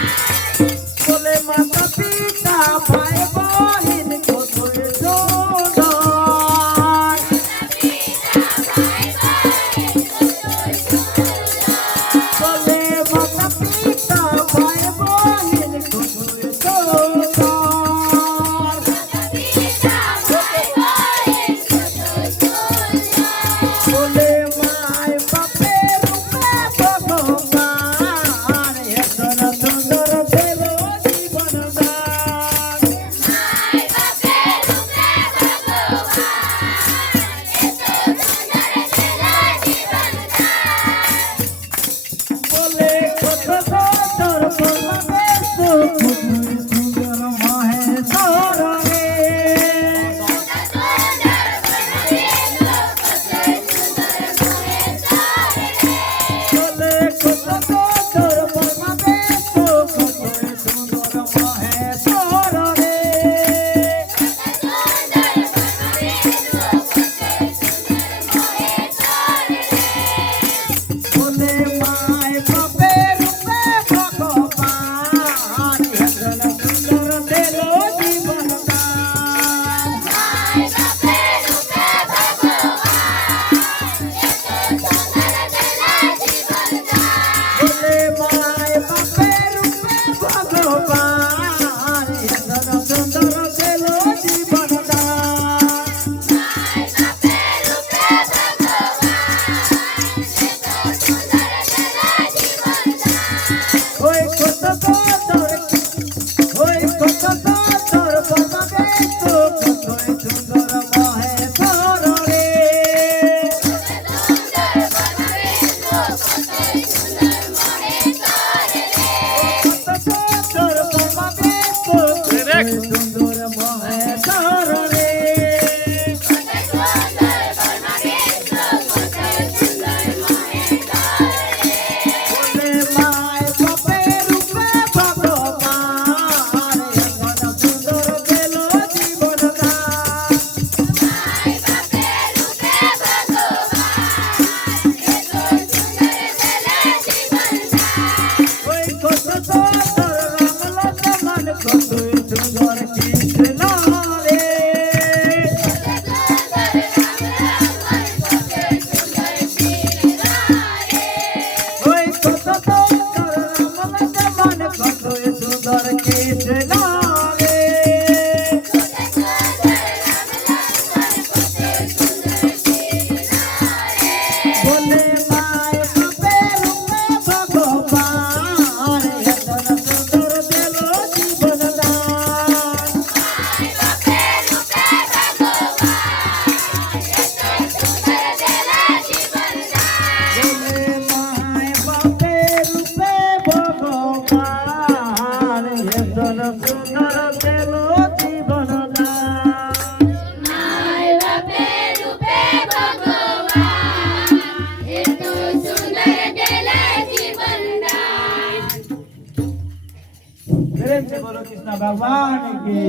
बोले माता पिता भाई बहन কতই সুন্দর बोले माता पिता भाई बहन কতই সুন্দর बोले माय बापेर रूपे भगवान एतन सुंदर भेलो জীবনদান बोले कत सुंदर परमेश कतई सुंदर महेश्वर रे बोले कत सुंदर परमेश कतई सुंदर महेश्वर रे बोले माय बापेर रूपे भगवान एतन सुंदर भेलो জীবনদাन बोले माय बापेर रूपे भगवान एतन सुंदर भेलो জীবনদাन ওই কত সুন্দর ওই কত সুন্দর পরমেশ কতই সুন্দর মহেশ্বর রে কত সুন্দর পরমেশ কতই সুন্দর মহেশ্বর রে बोले माय बापेर रूपे भगवान एतन सुंदर भेलो জীবনদাन ওই কত সুন্দর রাম লক্ষ্মণ কতই সুন্দর কৃষ্ণ রে ওই কত সুন্দর রাম লক্ষ্মণ কতই সুন্দর কৃষ্ণ রে बोले माय बापेर रूपे भगवान एतन सुंदर भेलो জীবনদাन बोले माय बापेर रूपे भगवान एतन सुंदर भेलो জীবনদাन प्रेम से बोलो कृष्ण भगवान की